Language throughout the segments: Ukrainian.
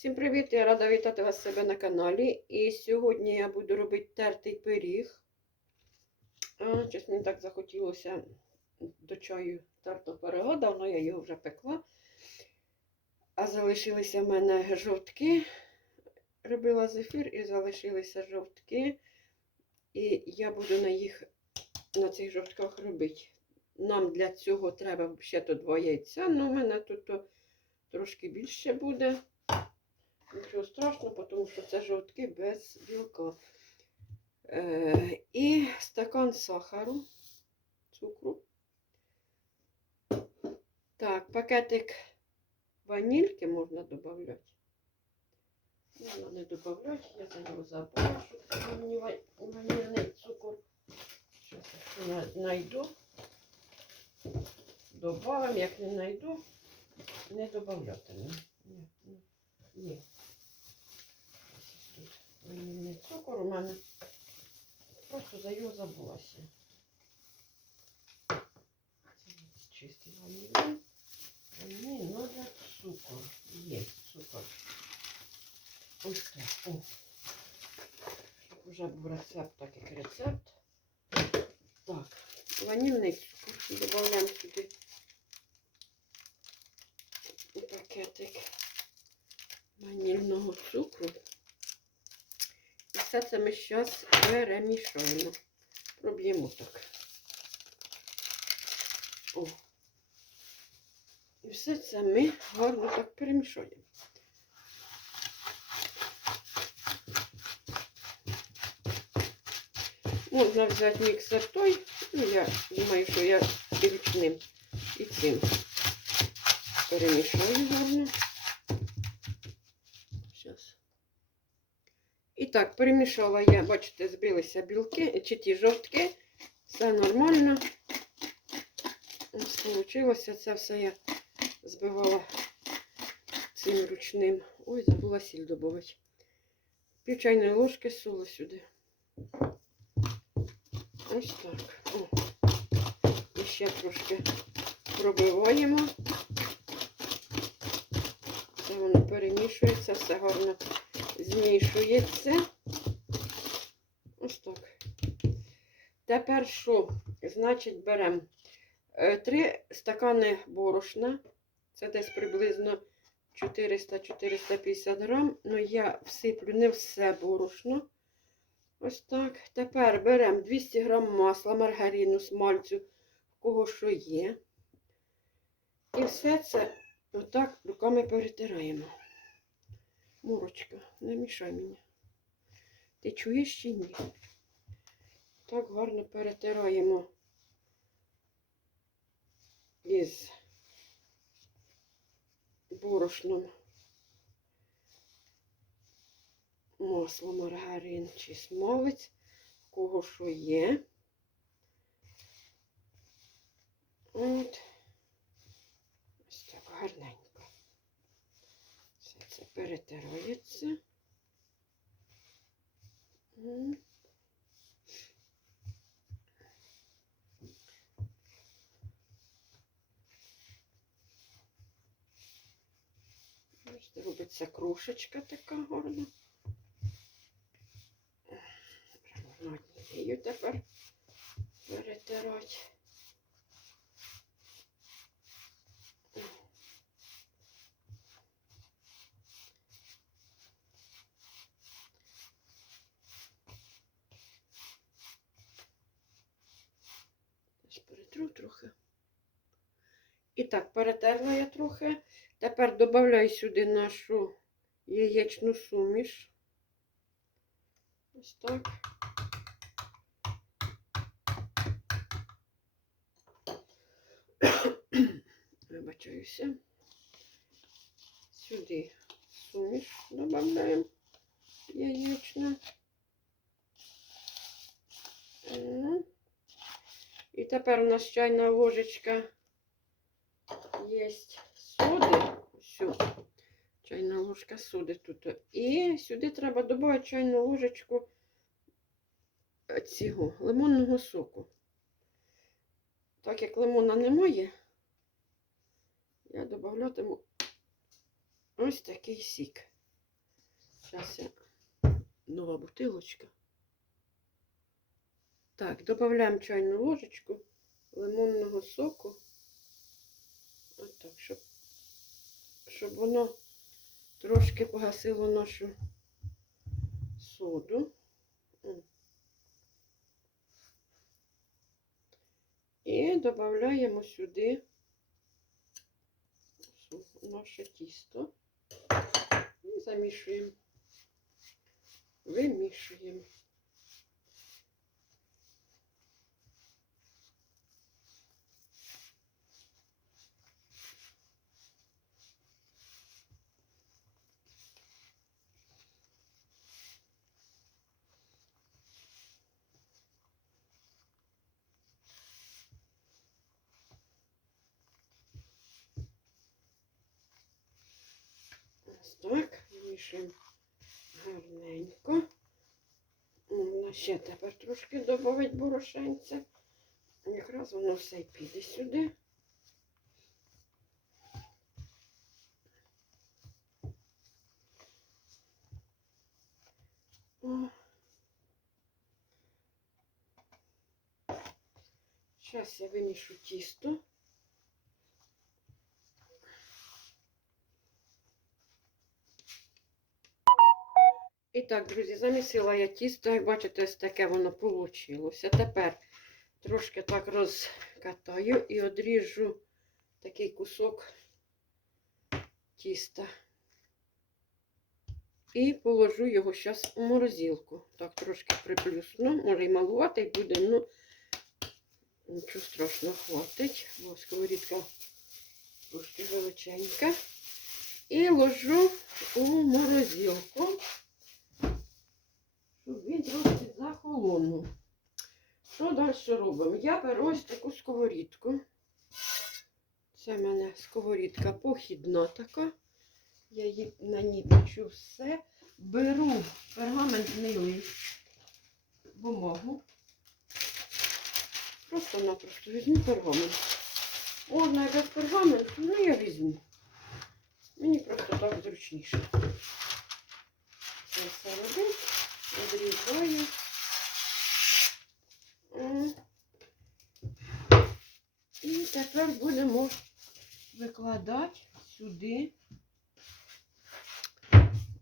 Всім привіт! Я рада вітати вас в себе на каналі. І сьогодні я буду робити тертий пиріг. Мені так захотілося до чаю тертого пирога, давно я його вже пекла. А залишилися в мене жовтки. Робила зефір і залишилися жовтки. І я буду на їх на цих жовтках робити. Нам для цього треба ще то два яйця, але у мене тут трошки більше буде. Нічого страшного, тому що це жовтки без білка. Е, і стакан сахару, цукру. Так, пакетик ванільки можна додати. Можна не додати, я за нього забула, що це вані- ванільний цукор. Зараз знайду. Добавим, як не знайду, не додаватиму. Ні, ні. Ванільний цукор у мене. Просто за його забулася. Це чистий ванільний. Мені треба цукор. Є цукор. Ось так. О. Вже був рецепт, так як рецепт. Так, ванільний цукор. Додаємо сюди пакетик ванільного цукру. Все це ми зараз перемішаємо. Проб'ємо так. О. І все це ми гарно так перемішаємо. Можна взяти міксер той, ну я думаю, що я і ручним і цим перемішаю гарно. Зараз. І так, перемішала я, бачите, збилися білки, чи ті жовтки. Все нормально. Ось вийшло. Це все я збивала цим ручним. Ой, забула сіль додати. Пів чайної ложки солі сюди. Ось так. О. І ще трошки пробиваємо. Це воно перемішується, все гарно змішується. Ось так. Тепер що? Значить, беремо е, три стакани борошна. Це десь приблизно 400-450 грам. Ну, я всиплю не все борошно. Ось так. Тепер беремо 200 грам масла, маргарину, смальцю, в кого що є. І все це отак руками перетираємо. Мурочка, не мішай мені. Ти чуєш чи ні? Так гарно перетираємо із борошном масло, маргарин чи смолець, кого що є. От. Ось так гарненько. Все перетирається. Робиться кружечка така гарна. Можна однією тепер перетирати. Ось перетру трохи. І так, перетерла я трохи. Тепер додаю сюди нашу яєчну суміш. Ось так. Вибачаюся. Сюди суміш додаємо яєчну. І тепер у нас чайна ложечка є соди. Все. Чайна ложка соди тут. І сюди треба додати чайну ложечку цього лимонного соку. Так як лимона немає, я додатиму ось такий сік. Зараз я нова бутилочка. Так, додаємо чайну ложечку лимонного соку. Отак, щоб, щоб воно трошки погасило нашу соду. І додаємо сюди наше тісто і замішуємо. Вимішуємо. Ось так, вимішуємо гарненько. Можна ще тепер трошки додати борошенця. Якраз воно все й піде сюди. О. Зараз я вимішу тісто. Так, друзі, замісила я тісто, як бачите, ось таке воно вийшло. Тепер трошки так розкатаю і одріжу такий кусок тіста. І положу його зараз у морозилку. Так, трошки приплюсну. Може і малувати буде, ну нічого страшного хватить. Бо сковорідка трошки величенька. І ложу у морозилку щоб він трошки захолонув. Що далі робимо? Я беру ось таку сковорідку. Це в мене сковорідка похідна така. Я її на ній печу все. Беру пергаментний лист, бумагу. Просто-напросто візьму пергамент. Можна якась пергамент, ну я візьму. Мені просто так зручніше. Це все робити відрізаю. І тепер будемо викладати сюди.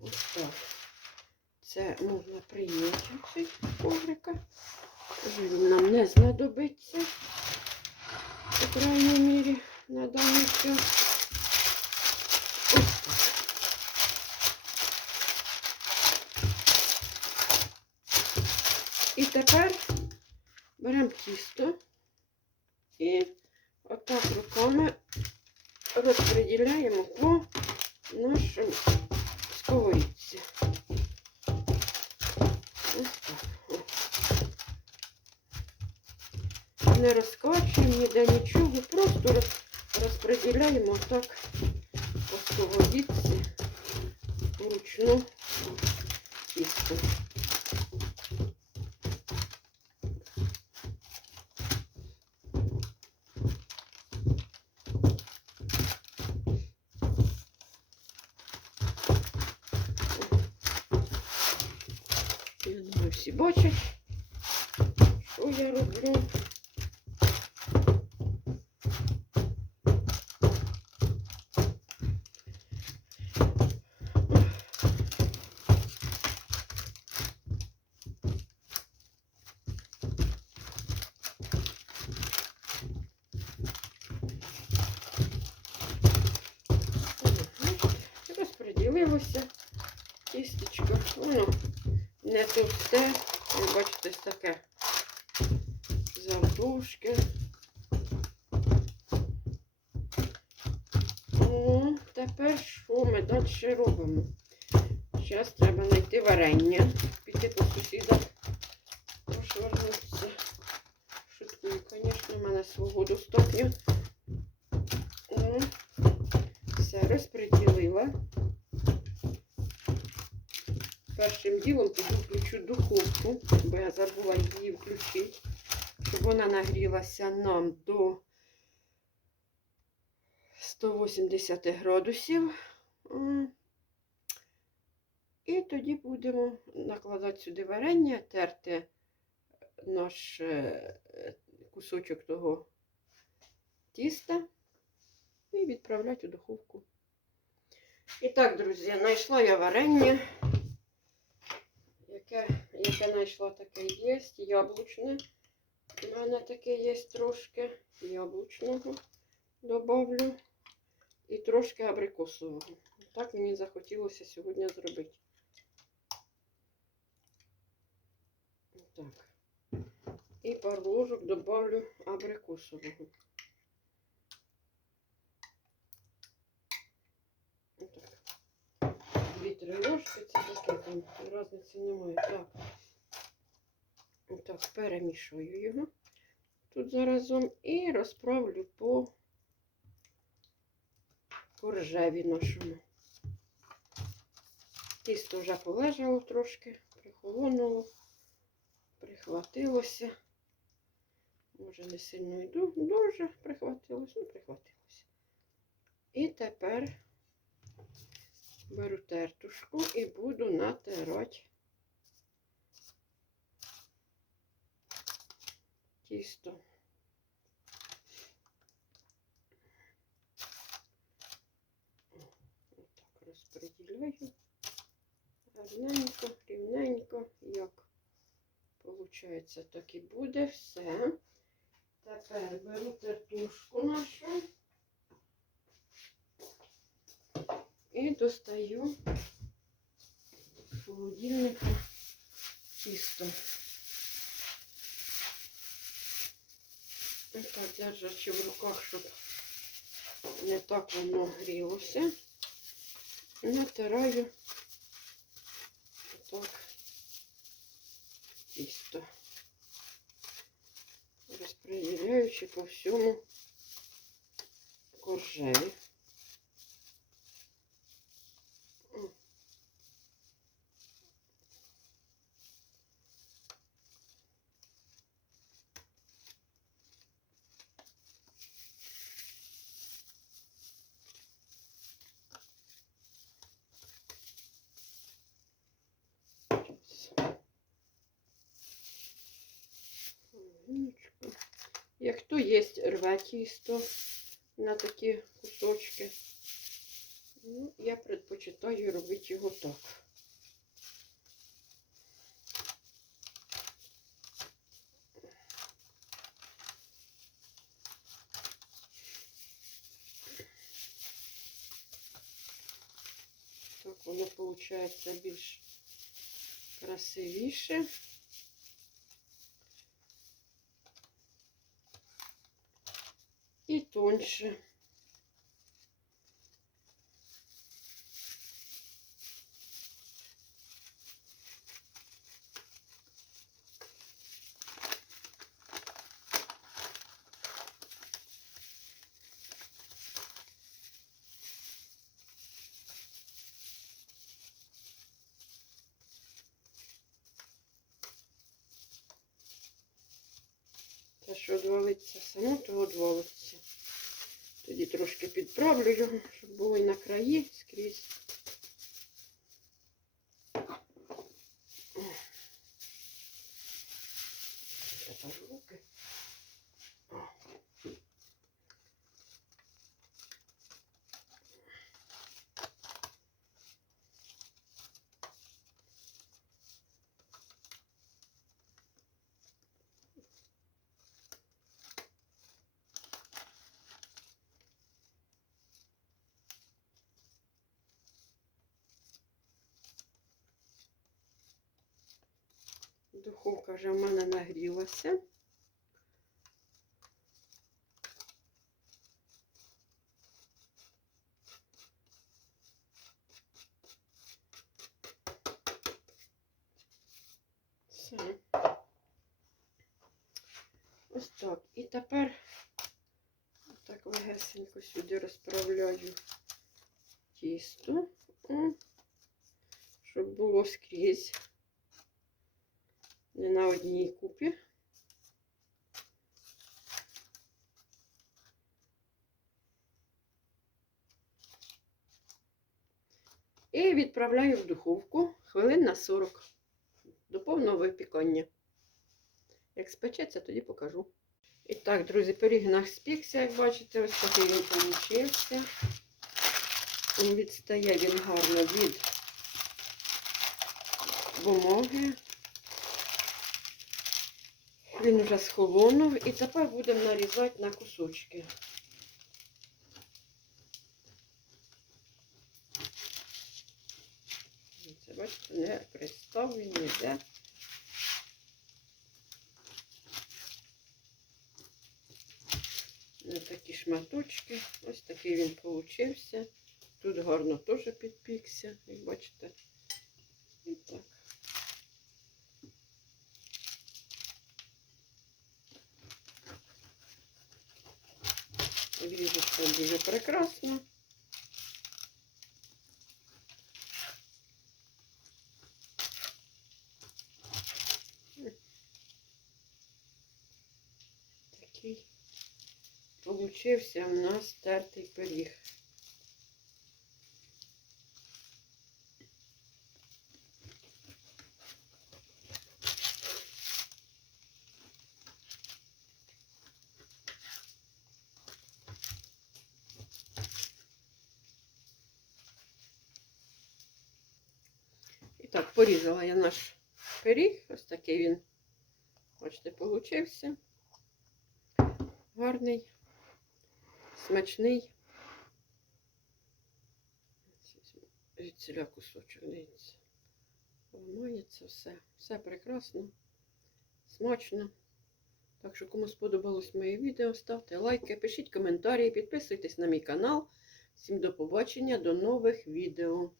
Ось так. Це можна прийняти цей коврика. Він нам не знадобиться, по крайній І тепер беремо тісто і отак руками розподіляємо по нашій сковорідці. Ось так. О. Не розкачуємо ніде нічого, просто роз- розподіляємо отак по сковорідці вручну тісто. Бачать, що я роблю. Розподілилося тістечко. Воно не товсте, ви бачите, таке завдовжки. О, тепер що ми далі робимо? Зараз треба знайти варення, піти по сусідах, пошвернутися. Шуткую, звісно, в мене свого достатньо. Все, розподілила. Першим ділом піду включу духовку, бо я забула її включити, щоб вона нагрілася нам до 180 градусів. І тоді будемо накладати сюди варення, терти наш е, кусочок того тіста і відправляти у духовку. І так, друзі, знайшла я варення. Яке, яке знайшла, таке є. Яблучне. У мене таке є трошки яблучного добавлю. І трошки абрикосового. Так мені захотілося сьогодні зробити. Так. І пару ложок добавлю абрикосового. Отак. Дві-три ложки, це таке там різниці немає. Так. Отак, перемішую його тут заразом і розправлю по коржеві нашому. Тісто вже полежало трошки, прихолонуло, прихватилося. Може, не сильно йду, дуже прихватилося, ну прихватилося. І тепер беру тертушку і буду натирати тісто. Отак розподіляю. Гарненько, рівненько, як виходить, так і буде все. Тепер беру тертушку нашу і достаю з холодильника тісто. Ось так держачи в руках, щоб не так воно грілося. Натираю так тісто, розподіляючи по всьому коржеві. Як хто є рве тісто на такі кусочки, ну, я предпочитаю робити його так. Так воно виходить більш красивіше. І тоньше. Те, що одвалиться само, то одвалиться. Тоді трошки підправлю його, щоб було і на краї скрізь. Тепер руки. Духовка вже в мене нагрілася. Все. Ось так. І тепер так легесенько сюди розправляю тісто, щоб було скрізь. Не на одній купі. І відправляю в духовку хвилин на 40 до повного випікання. Як спечеться, тоді покажу. І так, друзі, пиріг наш спікся, як бачите, ось такий він получився. Відстає він гарно від бумаги. Він вже схолонув і тепер будемо нарізати на кусочки. Це бачите, не пристав він ніде. На такі шматочки. Ось такий він получився. Тут гарно теж підпікся, як бачите. І так. Ріжеться дуже прекрасно. Такий получився у нас тертий пиріг. І так, порізала я наш пиріг. Ось такий він, бачите, получився. Гарний, смачний. Звідсіля кусочок, дивіться. Ламається все. Все прекрасно, смачно. Так що, кому сподобалось моє відео, ставте лайки, пишіть коментарі, підписуйтесь на мій канал. Всім до побачення, до нових відео.